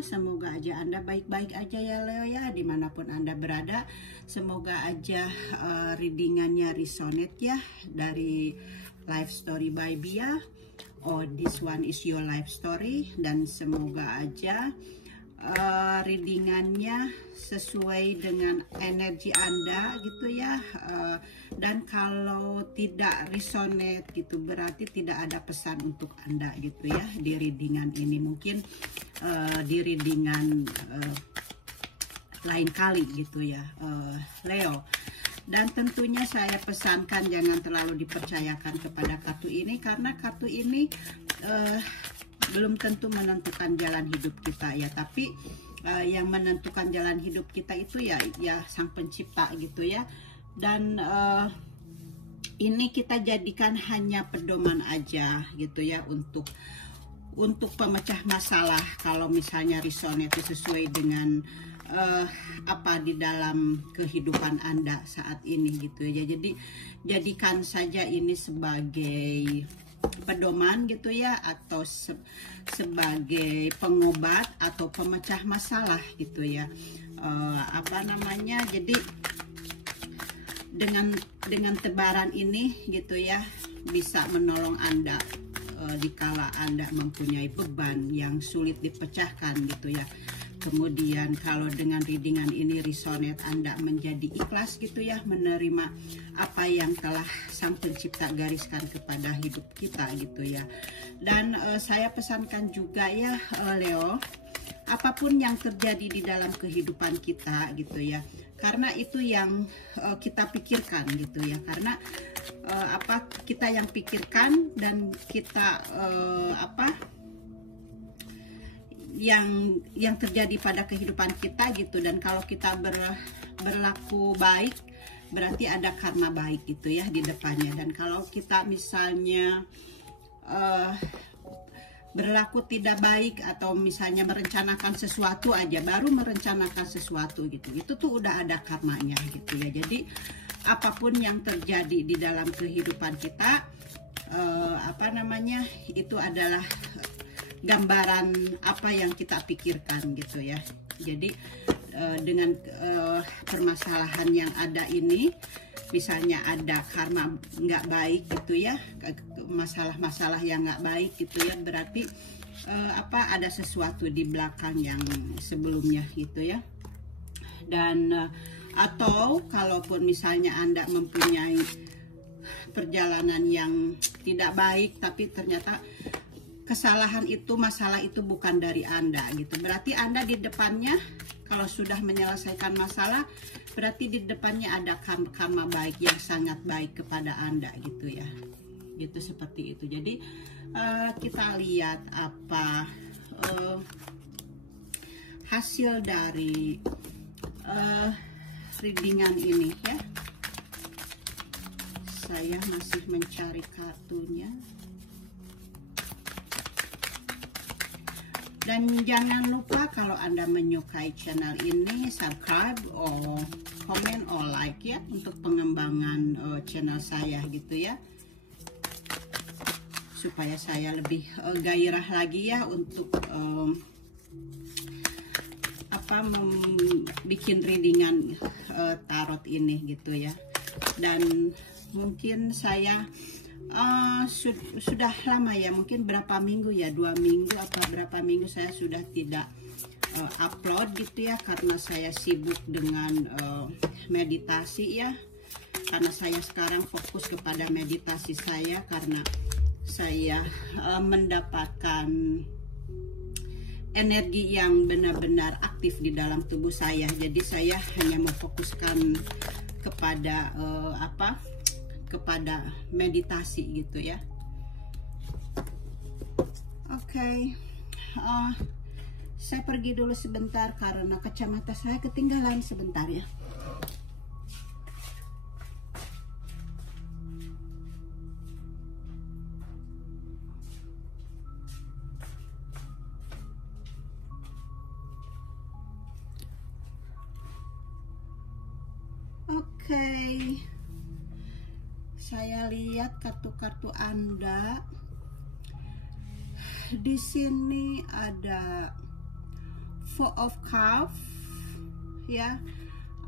Semoga aja Anda baik-baik aja ya Leo ya, dimanapun Anda berada. Semoga aja readingannya resonate ya, dari Life Story by Bia. Oh, this one is your life story. Dan semoga aja readingannya sesuai dengan energi Anda gitu ya. Dan kalau tidak resonate gitu, berarti tidak ada pesan untuk Anda gitu ya di readingan ini. Mungkin di readingan lain kali gitu ya, Leo. Dan tentunya saya pesankan jangan terlalu dipercayakan kepada kartu ini, karena kartu ini belum tentu menentukan jalan hidup kita ya, tapi yang menentukan jalan hidup kita itu ya Sang Pencipta gitu ya. Dan ini kita jadikan hanya pedoman aja gitu ya, untuk pemecah masalah. Kalau misalnya resonate sesuai dengan apa di dalam kehidupan Anda saat ini gitu ya. Jadi jadikan saja ini sebagai pedoman gitu ya, atau sebagai pengobat atau pemecah masalah gitu ya. Apa namanya, jadi dengan tebaran ini gitu ya, bisa menolong Anda dikala Anda mempunyai beban yang sulit dipecahkan gitu ya. Kemudian kalau dengan readingan ini resonate, Anda menjadi ikhlas gitu ya, menerima apa yang telah Sang Pencipta gariskan kepada hidup kita gitu ya. Dan saya pesankan juga ya Leo, apapun yang terjadi di dalam kehidupan kita gitu ya, karena itu yang kita pikirkan gitu ya. Karena apa kita yang pikirkan, dan kita yang terjadi pada kehidupan kita gitu. Dan kalau kita berlaku baik, berarti ada karma baik gitu ya di depannya. Dan kalau kita misalnya berlaku tidak baik, atau misalnya merencanakan sesuatu aja, baru merencanakan sesuatu gitu, itu tuh udah ada karmanya gitu ya. Jadi apapun yang terjadi di dalam kehidupan kita, apa namanya, itu adalah gambaran apa yang kita pikirkan gitu ya. Jadi dengan permasalahan yang ada ini, misalnya ada karma nggak baik gitu ya, masalah-masalah yang nggak baik gitu ya, berarti apa ada sesuatu di belakang yang sebelumnya gitu ya. Dan atau kalaupun misalnya Anda mempunyai perjalanan yang tidak baik, tapi ternyata kesalahan itu, masalah itu bukan dari Anda gitu, berarti Anda di depannya kalau sudah menyelesaikan masalah, berarti di depannya ada karma baik yang sangat baik kepada Anda gitu ya. Gitu, seperti itu. Jadi kita lihat apa hasil dari readingan ini ya. Saya masih mencari kartunya. Dan jangan lupa kalau Anda menyukai channel ini, subscribe, or komen, or like ya, untuk pengembangan channel saya gitu ya, supaya saya lebih gairah lagi ya untuk bikin readingan tarot ini gitu ya. Dan mungkin saya sudah lama ya, mungkin berapa minggu ya, 2 minggu atau berapa minggu saya sudah tidak upload gitu ya, karena saya sibuk dengan meditasi ya. Karena saya sekarang fokus kepada meditasi saya, karena saya mendapatkan energi yang benar-benar aktif di dalam tubuh saya. Jadi saya hanya memfokuskan kepada kepada meditasi gitu ya. Oke. Saya pergi dulu sebentar karena kacamata saya ketinggalan sebentar ya. Oke. Saya lihat kartu-kartu Anda. Di sini ada Four of Cups ya,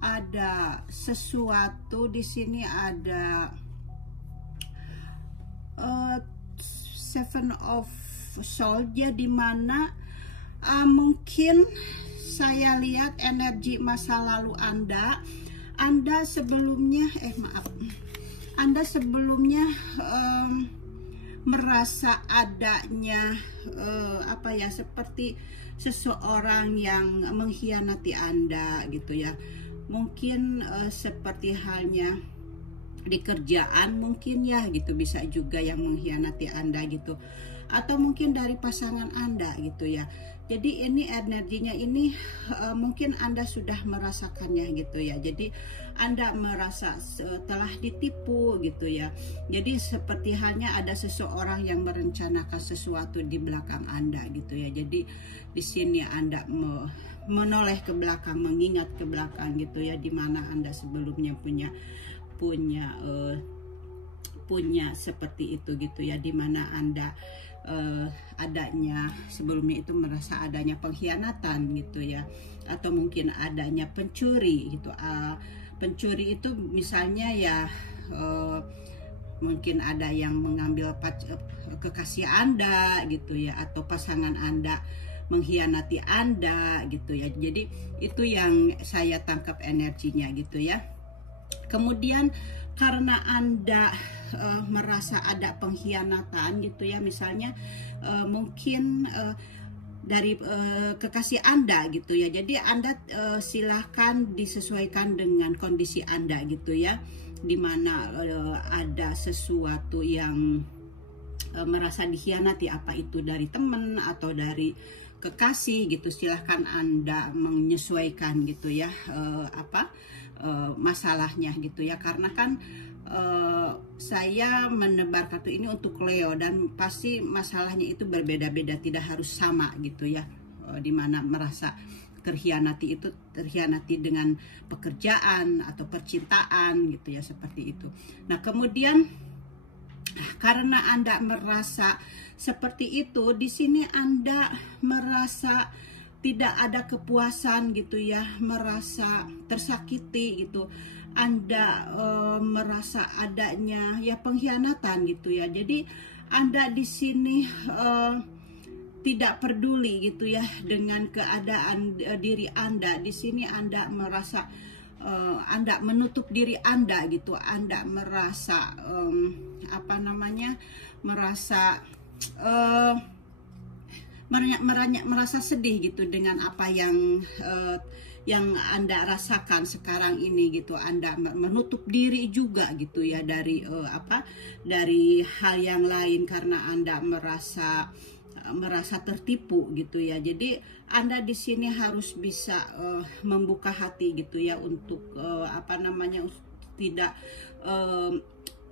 ada sesuatu di sini, ada Seven of Swords ya, dimana mungkin saya lihat energi masa lalu Anda sebelumnya Anda sebelumnya merasa adanya apa ya, seperti seseorang yang mengkhianati Anda gitu ya. Mungkin seperti halnya di kerjaan mungkin ya gitu, bisa juga yang mengkhianati Anda gitu, atau mungkin dari pasangan Anda gitu ya. Jadi ini energinya ini mungkin Anda sudah merasakannya gitu ya. Jadi Anda merasa telah ditipu gitu ya. Jadi seperti halnya ada seseorang yang merencanakan sesuatu di belakang Anda gitu ya. Jadi di sini Anda menoleh ke belakang, mengingat ke belakang gitu ya, dimana Anda sebelumnya punya seperti itu gitu ya, dimana Anda adanya sebelumnya itu merasa adanya pengkhianatan gitu ya, atau mungkin adanya pencuri gitu. Pencuri itu misalnya ya mungkin ada yang mengambil kekasih Anda gitu ya, atau pasangan Anda mengkhianati Anda gitu ya. Jadi itu yang saya tangkap energinya gitu ya. Kemudian karena Anda merasa ada pengkhianatan gitu ya, misalnya mungkin dari kekasih Anda gitu ya. Jadi Anda silahkan disesuaikan dengan kondisi Anda gitu ya, dimana ada sesuatu yang merasa dikhianati, apa itu dari teman atau dari kekasih gitu, silahkan Anda menyesuaikan gitu ya masalahnya gitu ya. Karena kan saya menebar kartu ini untuk Leo, dan pasti masalahnya itu berbeda-beda, tidak harus sama gitu ya. Dimana merasa terkhianati dengan pekerjaan atau percintaan gitu ya, seperti itu. Nah kemudian karena Anda merasa seperti itu, di sini Anda merasa tidak ada kepuasan gitu ya, merasa tersakiti gitu. Anda merasa adanya ya pengkhianatan gitu ya. Jadi Anda di sini tidak peduli gitu ya dengan keadaan diri Anda. Di sini Anda merasa Anda menutup diri Anda gitu. Anda merasa merasa sedih gitu dengan apa yang Anda rasakan sekarang ini gitu. Anda menutup diri juga gitu ya dari dari hal yang lain, karena Anda merasa tertipu gitu ya. Jadi Anda di sini harus bisa membuka hati gitu ya, untuk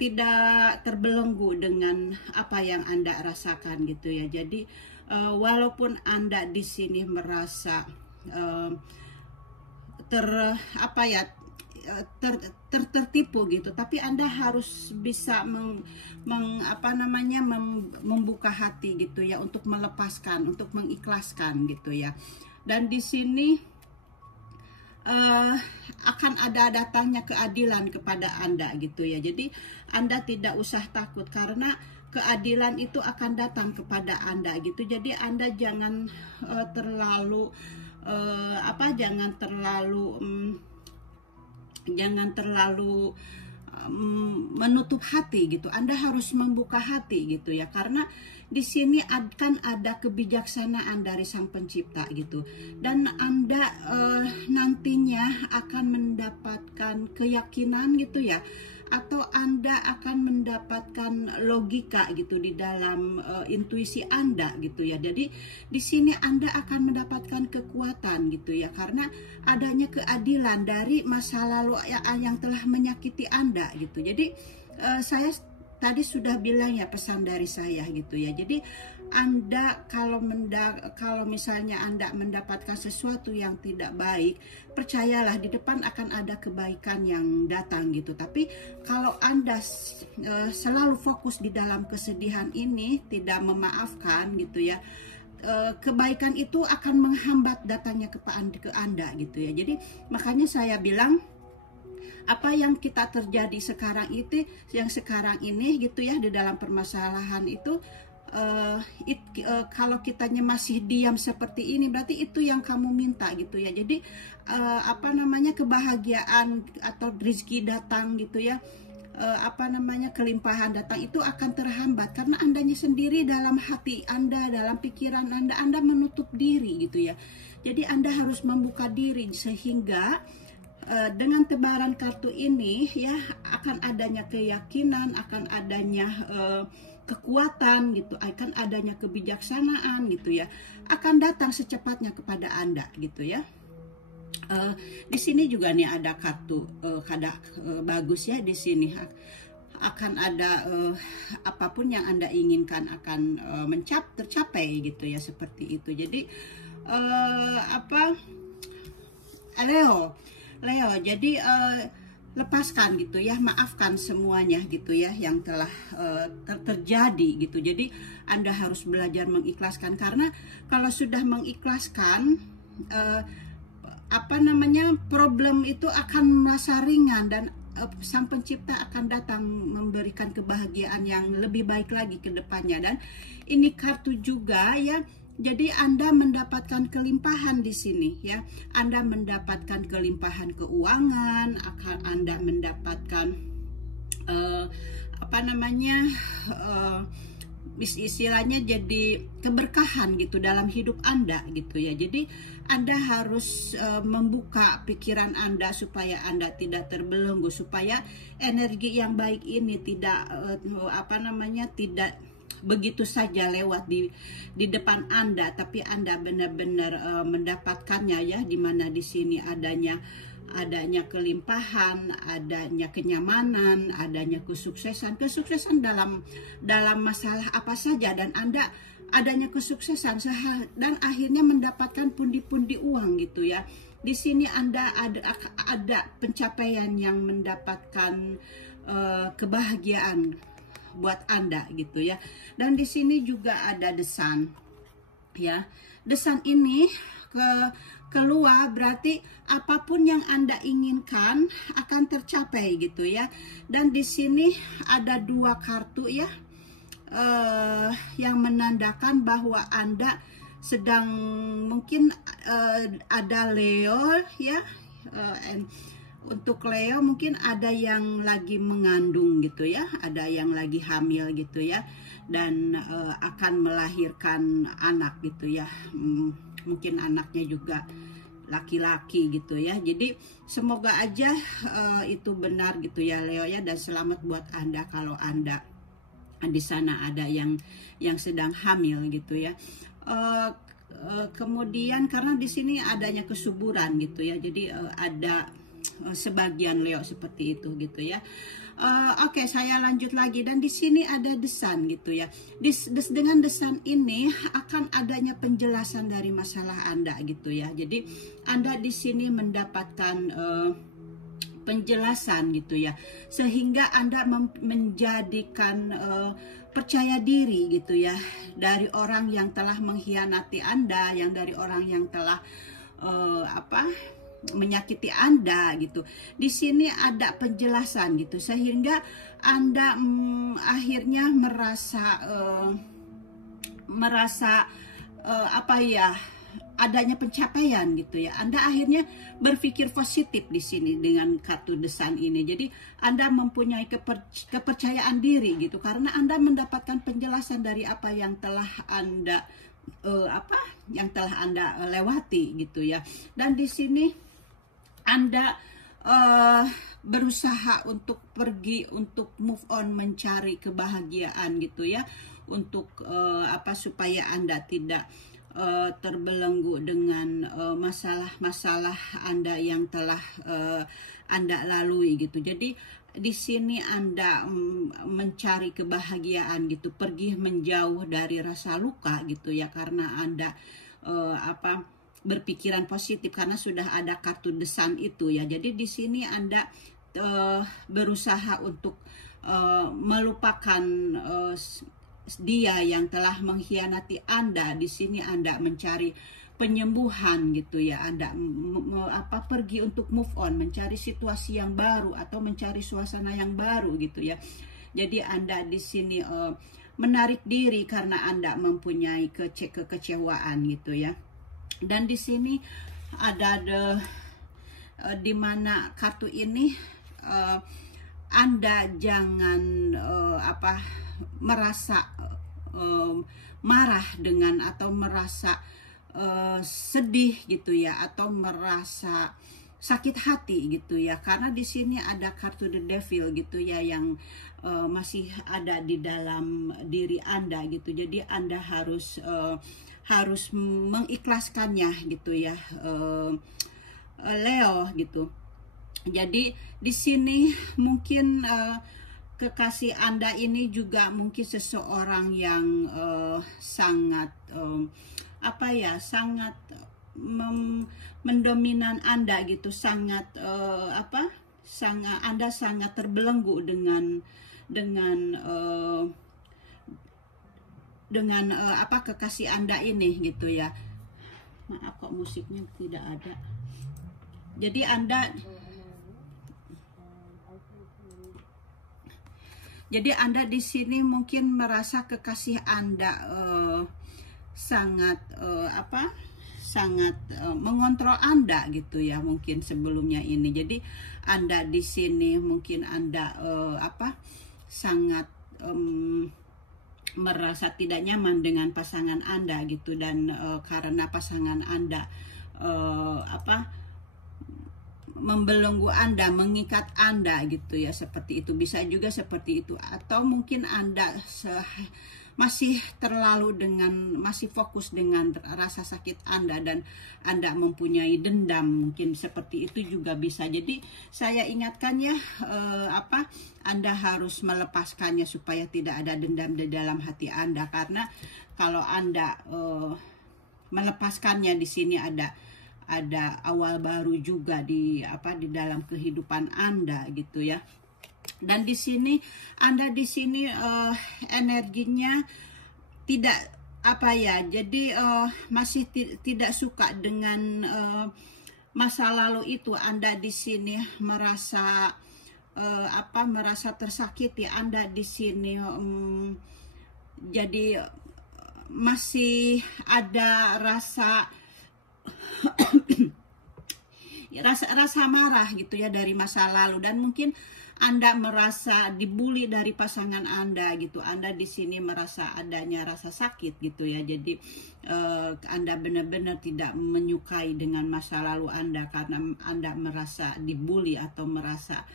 tidak terbelenggu dengan apa yang Anda rasakan gitu ya. Jadi walaupun Anda di sini merasa tertipu gitu, tapi Anda harus bisa membuka hati gitu ya, untuk melepaskan, untuk mengikhlaskan gitu ya. Dan di sini akan ada datangnya keadilan kepada Anda gitu ya. Jadi Anda tidak usah takut, karena keadilan itu akan datang kepada Anda gitu. Jadi Anda jangan jangan terlalu menutup hati gitu. Anda harus membuka hati gitu ya, karena di sini akan ada kebijaksanaan dari Sang Pencipta gitu, dan Anda nantinya akan mendapatkan keyakinan gitu ya, atau Anda akan mendapatkan logika gitu di dalam intuisi Anda gitu ya. Jadi di sini Anda akan mendapatkan kekuatan gitu ya, karena adanya keadilan dari masa lalu yang telah menyakiti Anda gitu. Jadi saya tadi sudah bilang ya, pesan dari saya gitu ya. Jadi Anda kalau misalnya Anda mendapatkan sesuatu yang tidak baik, percayalah di depan akan ada kebaikan yang datang gitu. Tapi kalau Anda selalu fokus di dalam kesedihan ini, tidak memaafkan gitu ya, kebaikan itu akan menghambat datangnya ke Anda gitu ya. Jadi makanya saya bilang, apa yang kita terjadi sekarang itu, yang sekarang ini gitu ya, di dalam permasalahan itu, kalau kitanya masih diam seperti ini, berarti itu yang kamu minta gitu ya. Jadi apa namanya, kebahagiaan atau rezeki datang gitu ya, apa namanya, kelimpahan datang itu akan terhambat karena Andanya sendiri, dalam hati Anda, dalam pikiran Anda menutup diri gitu ya. Jadi Anda harus membuka diri, sehingga dengan tebaran kartu ini ya, akan adanya keyakinan, akan adanya kekuatan gitu, akan adanya kebijaksanaan gitu ya, akan datang secepatnya kepada Anda gitu ya. Di sini juga nih ada kartu bagus ya. Di sini akan ada apapun yang Anda inginkan akan tercapai gitu ya, seperti itu. Jadi apa, Leo, jadi lepaskan gitu ya, maafkan semuanya gitu ya yang telah terjadi gitu. Jadi Anda harus belajar mengikhlaskan, karena kalau sudah mengikhlaskan, apa namanya, problem itu akan merasa ringan, dan Sang Pencipta akan datang memberikan kebahagiaan yang lebih baik lagi ke depannya. Dan ini kartu juga ya, jadi Anda mendapatkan kelimpahan di sini ya. Anda mendapatkan kelimpahan keuangan, akan Anda mendapatkan apa namanya, istilahnya jadi keberkahan gitu dalam hidup Anda gitu ya. Jadi Anda harus membuka pikiran Anda supaya Anda tidak terbelenggu, supaya energi yang baik ini tidak apa namanya, tidak begitu saja lewat di depan Anda, tapi Anda benar-benar mendapatkannya ya, dimana di sini adanya kelimpahan, adanya kenyamanan, adanya kesuksesan dalam masalah apa saja, dan Anda adanya kesuksesan dan akhirnya mendapatkan pundi-pundi uang gitu ya. Di sini Anda ada pencapaian yang mendapatkan kebahagiaan buat Anda gitu ya. Dan di sini juga ada desan ya. Desan ini keluar berarti apapun yang Anda inginkan akan tercapai gitu ya. Dan di sini ada dua kartu ya, yang menandakan bahwa Anda sedang mungkin ada Leo ya. Untuk Leo mungkin ada yang lagi mengandung gitu ya, ada yang lagi hamil gitu ya, dan akan melahirkan anak gitu ya. Mungkin anaknya juga laki-laki gitu ya. Jadi semoga aja itu benar gitu ya Leo ya, dan selamat buat Anda kalau Anda di sana ada yang sedang hamil gitu ya. Kemudian karena di sini adanya kesuburan gitu ya, jadi ada sebagian Leo seperti itu gitu ya. Oke, saya lanjut lagi, dan di sini ada desan gitu ya. Dengan desan ini akan adanya penjelasan dari masalah Anda gitu ya. Jadi Anda di sini mendapatkan penjelasan gitu ya, sehingga Anda menjadikan percaya diri gitu ya, dari orang yang telah mengkhianati Anda, yang dari orang yang telah menyakiti Anda gitu. Di sini ada penjelasan gitu, sehingga Anda akhirnya merasa apa ya, adanya pencapaian gitu ya. Anda akhirnya berpikir positif di sini dengan kartu desan ini. Jadi Anda mempunyai kepercayaan diri gitu, karena Anda mendapatkan penjelasan dari apa yang telah Anda lewati gitu ya. Dan di sini Anda berusaha untuk pergi, untuk move on, mencari kebahagiaan gitu ya, untuk supaya Anda tidak terbelenggu dengan masalah-masalah Anda yang telah Anda lalui gitu. Jadi di sini Anda mencari kebahagiaan gitu, pergi menjauh dari rasa luka gitu ya, karena Anda berpikiran positif karena sudah ada kartu desan itu ya. Jadi di sini Anda berusaha untuk melupakan dia yang telah mengkhianati Anda, di sini Anda mencari penyembuhan gitu ya. Anda pergi untuk move on, mencari situasi yang baru atau mencari suasana yang baru gitu ya. Jadi Anda di sini menarik diri karena Anda mempunyai kekecewaan gitu ya. Dan di sini ada di mana kartu ini Anda jangan merasa marah dengan atau merasa sedih gitu ya, atau merasa sakit hati gitu ya, karena di sini ada kartu the devil gitu ya yang masih ada di dalam diri Anda gitu. Jadi Anda harus mengikhlaskannya gitu ya, Leo gitu. Jadi di sini mungkin kekasih Anda ini juga mungkin seseorang yang sangat sangat mendominan Anda gitu, sangat Anda sangat terbelenggu dengan kekasih Anda ini gitu ya. Maaf kok musiknya tidak ada. Jadi Anda di sini mungkin merasa kekasih Anda sangat mengontrol Anda gitu ya, mungkin sebelumnya ini. Jadi Anda di sini mungkin Anda sangat merasa tidak nyaman dengan pasangan Anda gitu, dan karena pasangan Anda membelenggu Anda, mengikat Anda gitu ya, seperti itu. Bisa juga seperti itu, atau mungkin Anda masih masih fokus dengan rasa sakit Anda dan Anda mempunyai dendam, mungkin seperti itu juga bisa. Jadi saya ingatkan ya, Anda harus melepaskannya supaya tidak ada dendam di dalam hati Anda, karena kalau Anda melepaskannya, di sini ada awal baru juga di dalam kehidupan Anda gitu ya. Dan di sini Anda di sini energinya tidak jadi masih tidak suka dengan masa lalu itu. Anda di sini merasa merasa tersakiti. Anda di sini jadi masih ada rasa rasa marah gitu ya dari masa lalu, dan mungkin Anda merasa dibully dari pasangan Anda gitu. Anda di sini merasa adanya rasa sakit gitu ya. Jadi Anda benar-benar tidak menyukai dengan masa lalu Anda karena Anda merasa dibully atau merasa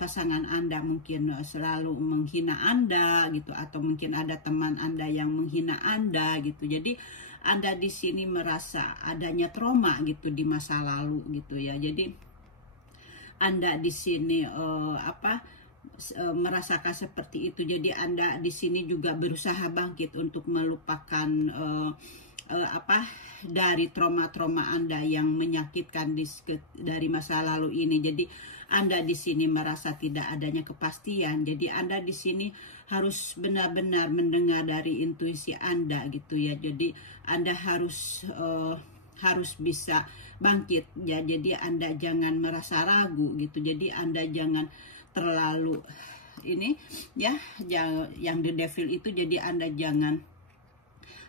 pasangan Anda mungkin selalu menghina Anda gitu, atau mungkin ada teman Anda yang menghina Anda gitu. Jadi Anda di sini merasa adanya trauma gitu di masa lalu gitu ya. Jadi Anda di sini merasakan seperti itu. Jadi Anda di sini juga berusaha bangkit untuk melupakan dari trauma-trauma Anda yang menyakitkan dari masa lalu ini. Jadi Anda di sini merasa tidak adanya kepastian. Jadi Anda di sini harus benar-benar mendengar dari intuisi Anda gitu ya. Jadi Anda harus bisa bangkit ya. Jadi Anda jangan merasa ragu gitu. Jadi Anda jangan terlalu ini ya, yang the devil itu. Jadi Anda jangan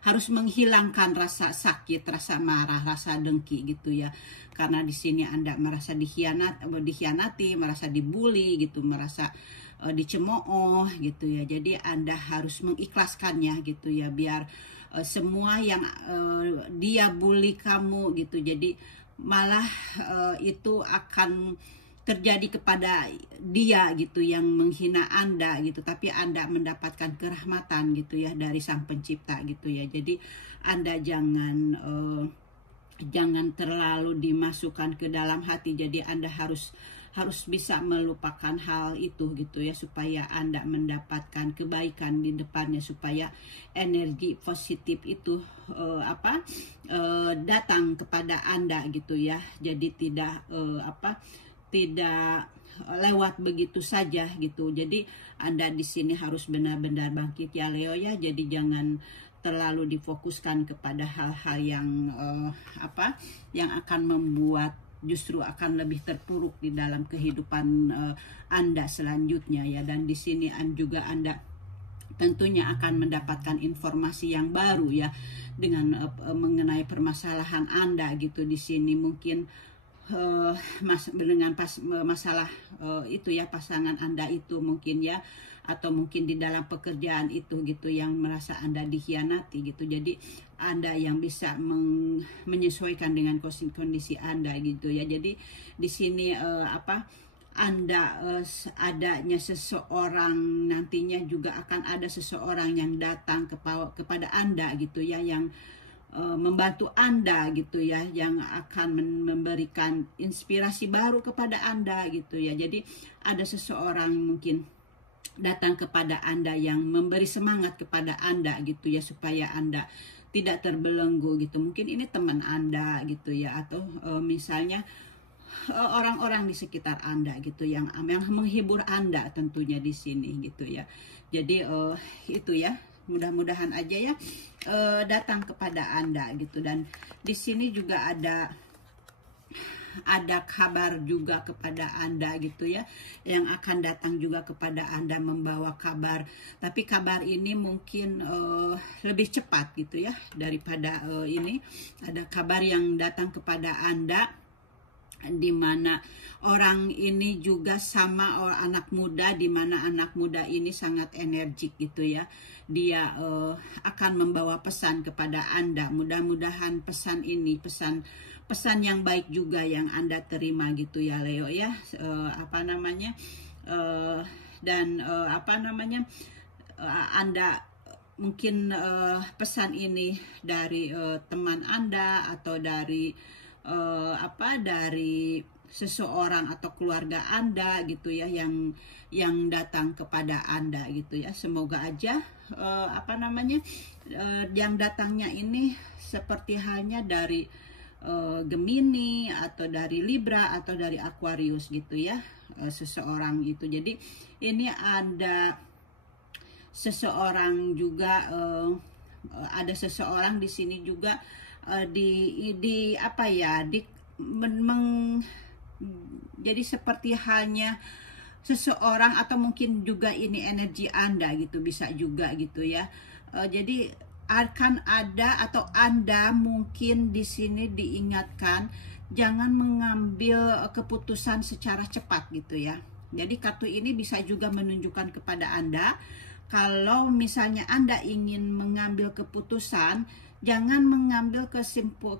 harus menghilangkan rasa sakit, rasa marah, rasa dengki gitu ya. Karena di sini Anda merasa dikhianati, merasa dibully gitu, merasa dicemooh gitu ya. Jadi Anda harus mengikhlaskannya gitu ya, biar semua yang dia bully kamu gitu, jadi malah itu akan terjadi kepada dia gitu yang menghina Anda gitu, tapi Anda mendapatkan kerahmatan gitu ya dari Sang Pencipta gitu ya. Jadi Anda jangan terlalu dimasukkan ke dalam hati. Jadi Anda harus bisa melupakan hal itu gitu ya, supaya Anda mendapatkan kebaikan di depannya, supaya energi positif itu datang kepada Anda gitu ya. Jadi tidak lewat begitu saja gitu. Jadi Anda di sini harus benar-benar bangkit ya Leo ya. Jadi jangan terlalu difokuskan kepada hal-hal yang yang akan membuat justru akan lebih terpuruk di dalam kehidupan Anda selanjutnya ya. Dan di sini juga Anda tentunya akan mendapatkan informasi yang baru ya dengan mengenai permasalahan Anda gitu. Di sini mungkin dengan masalah itu ya, pasangan Anda itu mungkin ya, atau mungkin di dalam pekerjaan itu gitu yang merasa Anda dikhianati gitu. Jadi Anda yang bisa menyesuaikan dengan kondisi Anda gitu ya. Jadi di sini Anda adanya seseorang, nantinya juga akan ada seseorang yang datang kepada Anda gitu ya, yang membantu Anda gitu ya, yang akan memberikan inspirasi baru kepada Anda gitu ya. Jadi ada seseorang mungkin datang kepada Anda yang memberi semangat kepada Anda gitu ya, supaya Anda tidak terbelenggu gitu. Mungkin ini teman Anda gitu ya, atau misalnya orang-orang di sekitar Anda gitu yang menghibur Anda tentunya di sini gitu ya. Jadi itu ya, mudah-mudahan aja ya datang kepada Anda gitu. Dan di sini juga ada kabar juga kepada Anda gitu ya, yang akan datang juga kepada Anda membawa kabar. Tapi kabar ini mungkin lebih cepat gitu ya daripada ini. Ada kabar yang datang kepada Anda di mana orang ini juga sama anak muda, di mana anak muda ini sangat energik gitu ya. Dia akan membawa pesan kepada Anda. Mudah-mudahan pesan ini pesan yang baik juga yang Anda terima gitu ya Leo ya. Anda mungkin pesan ini dari teman Anda atau dari dari seseorang atau keluarga Anda gitu ya, yang datang kepada Anda gitu ya. Semoga aja yang datangnya ini seperti halnya dari Gemini atau dari Libra atau dari Aquarius gitu ya, seseorang gitu. Jadi ini ada seseorang juga, ada seseorang di sini juga jadi seperti halnya seseorang, atau mungkin juga ini energi Anda gitu, bisa juga gitu ya. Jadi akan ada, atau Anda mungkin di sini diingatkan jangan mengambil keputusan secara cepat gitu ya. Jadi kartu ini bisa juga menunjukkan kepada Anda kalau misalnya Anda ingin mengambil keputusan, jangan mengambil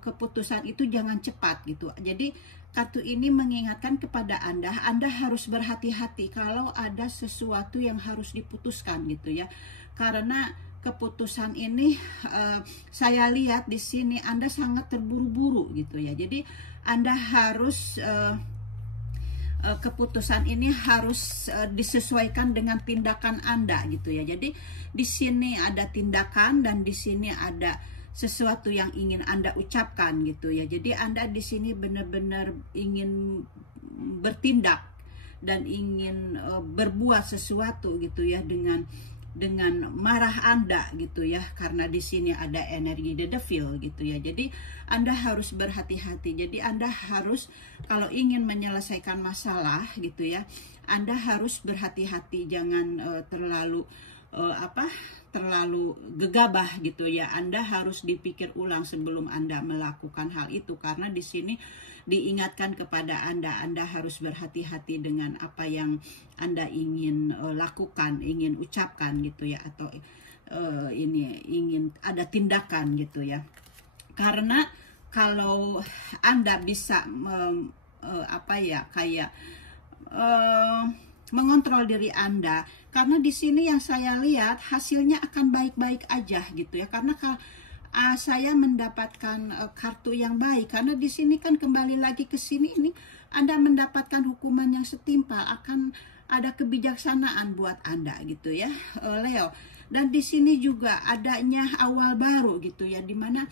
keputusan itu jangan cepat gitu. Jadi kartu ini mengingatkan kepada Anda harus berhati-hati kalau ada sesuatu yang harus diputuskan gitu ya. Karena keputusan ini saya lihat di sini Anda sangat terburu-buru gitu ya. Jadi Anda harus keputusan ini harus disesuaikan dengan tindakan Anda gitu ya. Jadi di sini ada tindakan dan di sini ada sesuatu yang ingin Anda ucapkan gitu ya. Jadi Anda di sini benar-benar ingin bertindak dan ingin berbuat sesuatu gitu ya, dengan marah Anda gitu ya, karena di sini ada energi the devil gitu ya. Jadi Anda harus berhati-hati. Jadi Anda harus, kalau ingin menyelesaikan masalah gitu ya, Anda harus berhati-hati, jangan terlalu gegabah gitu ya. Anda harus dipikir ulang sebelum Anda melakukan hal itu, karena di sini diingatkan kepada Anda harus berhati-hati dengan apa yang Anda ingin lakukan, ingin ucapkan gitu ya, atau ini ingin ada tindakan gitu ya. Karena kalau Anda bisa mengontrol diri Anda, karena di sini yang saya lihat hasilnya akan baik-baik aja gitu ya. Karena saya mendapatkan kartu yang baik, karena di sini kan kembali lagi ke sini, ini Anda mendapatkan hukuman yang setimpal, akan ada kebijaksanaan buat Anda gitu ya Leo. Dan di sini juga adanya awal baru gitu ya, dimana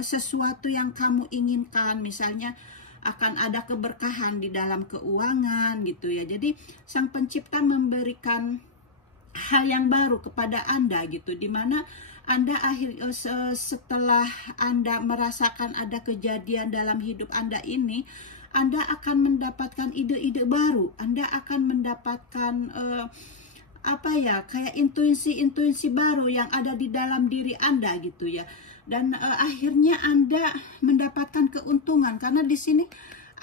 sesuatu yang kamu inginkan, misalnya akan ada keberkahan di dalam keuangan gitu ya. Jadi Sang Pencipta memberikan hal yang baru kepada Anda gitu, dimana Anda setelah Anda merasakan ada kejadian dalam hidup Anda ini, Anda akan mendapatkan ide-ide baru, Anda akan mendapatkan kayak intuisi baru yang ada di dalam diri Anda gitu ya. Dan akhirnya Anda mendapatkan keuntungan, karena di sini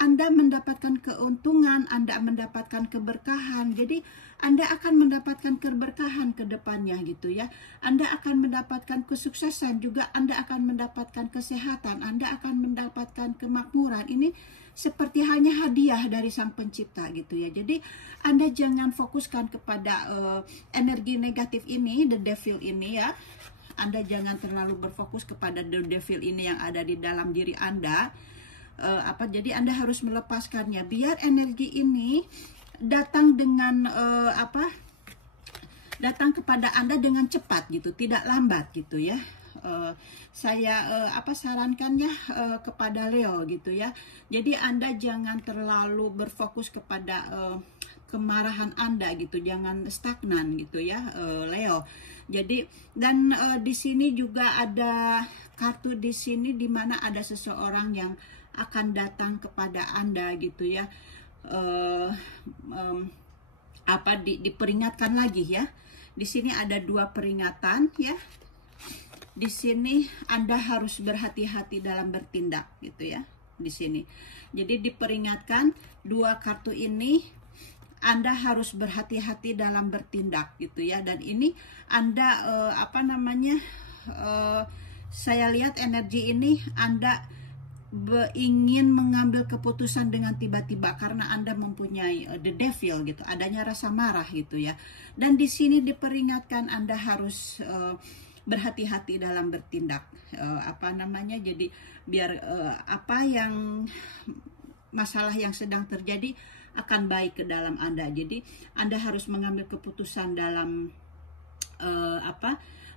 Anda mendapatkan keuntungan, Anda mendapatkan keberkahan. Jadi Anda akan mendapatkan keberkahan ke depannya gitu ya. Anda akan mendapatkan kesuksesan, juga Anda akan mendapatkan kesehatan, Anda akan mendapatkan kemakmuran. Ini seperti hanya hadiah dari Sang Pencipta gitu ya. Jadi Anda jangan fokuskan kepada energi negatif ini, the devil ini ya. Anda jangan terlalu berfokus kepada the devil ini yang ada di dalam diri Anda. Jadi Anda harus melepaskannya, biar energi ini datang dengan datang kepada Anda dengan cepat gitu, tidak lambat gitu ya. Saya sarankannya kepada Leo gitu ya. Jadi Anda jangan terlalu berfokus kepada kemarahan Anda gitu, jangan stagnan gitu ya, Leo. Jadi dan di sini juga ada kartu di sini di mana ada seseorang yang akan datang kepada Anda gitu ya. Diperingatkan lagi ya. Di sini ada 2 peringatan ya. Di sini Anda harus berhati-hati dalam bertindak gitu ya. Di sini. Jadi diperingatkan 2 kartu ini, Anda harus berhati-hati dalam bertindak gitu ya. Dan ini Anda saya lihat energi ini Anda ingin mengambil keputusan dengan tiba-tiba karena Anda mempunyai the devil gitu, adanya rasa marah gitu ya. Dan di sini diperingatkan Anda harus berhati-hati dalam bertindak. Jadi biar masalah yang sedang terjadi akan baik ke dalam Anda. Jadi Anda harus mengambil keputusan dalam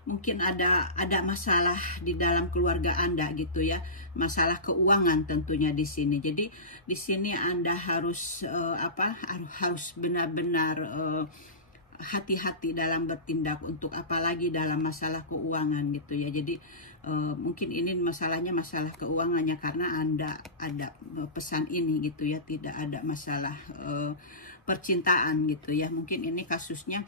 mungkin ada masalah di dalam keluarga Anda gitu ya, masalah keuangan tentunya di sini. Jadi di sini Anda harus harus benar-benar hati-hati dalam bertindak, untuk apalagi dalam masalah keuangan gitu ya. Jadi mungkin ini masalahnya masalah keuangannya karena Anda ada pesan ini gitu ya, tidak ada masalah percintaan gitu ya. Mungkin ini kasusnya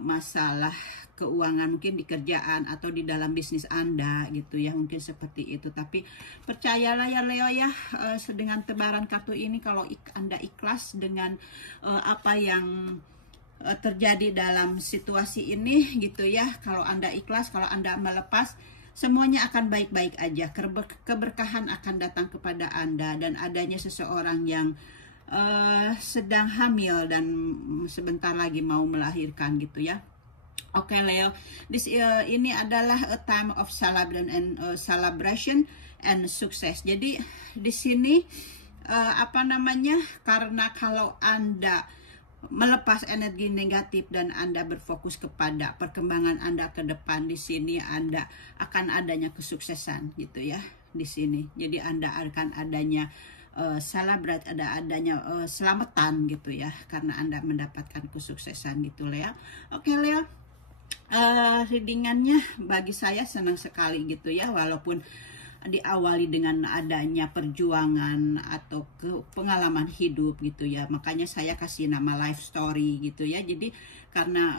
masalah keuangan, mungkin di kerjaan atau di dalam bisnis Anda gitu ya, mungkin seperti itu. Tapi percayalah ya Leo ya, dengan tebaran kartu ini, kalau Anda ikhlas dengan apa yang terjadi dalam situasi ini gitu ya, kalau Anda ikhlas, kalau Anda melepas, semuanya akan baik-baik aja. Keberkahan akan datang kepada Anda, dan adanya seseorang yang sedang hamil dan sebentar lagi mau melahirkan gitu ya. Oke Leo, ini adalah a time of celebration and success. Jadi di sini karena kalau Anda melepas energi negatif dan Anda berfokus kepada perkembangan Anda ke depan, di sini Anda akan adanya kesuksesan gitu ya di sini. Jadi Anda akan adanya adanya selamatan gitu ya, karena Anda mendapatkan kesuksesan gitu Leo. Oke Leo, readingannya bagi saya senang sekali gitu ya, walaupun diawali dengan adanya perjuangan atau pengalaman hidup gitu ya, makanya saya kasih nama life story gitu ya. Jadi karena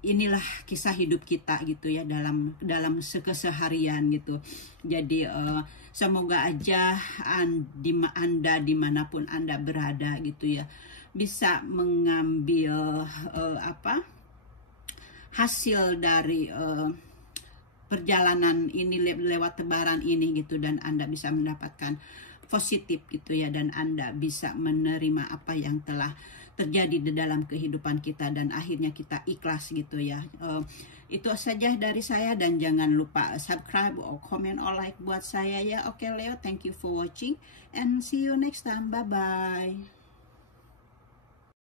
inilah kisah hidup kita gitu ya, dalam keseharian gitu. Jadi semoga aja Anda dimanapun Anda berada gitu ya, bisa mengambil hasil dari perjalanan ini lewat tebaran ini gitu, dan Anda bisa mendapatkan positif gitu ya, dan Anda bisa menerima apa yang telah terjadi di dalam kehidupan kita, dan akhirnya kita ikhlas gitu ya. Itu saja dari saya, dan jangan lupa subscribe or comment or like buat saya ya. Oke Leo, thank you for watching and see you next time. Bye bye.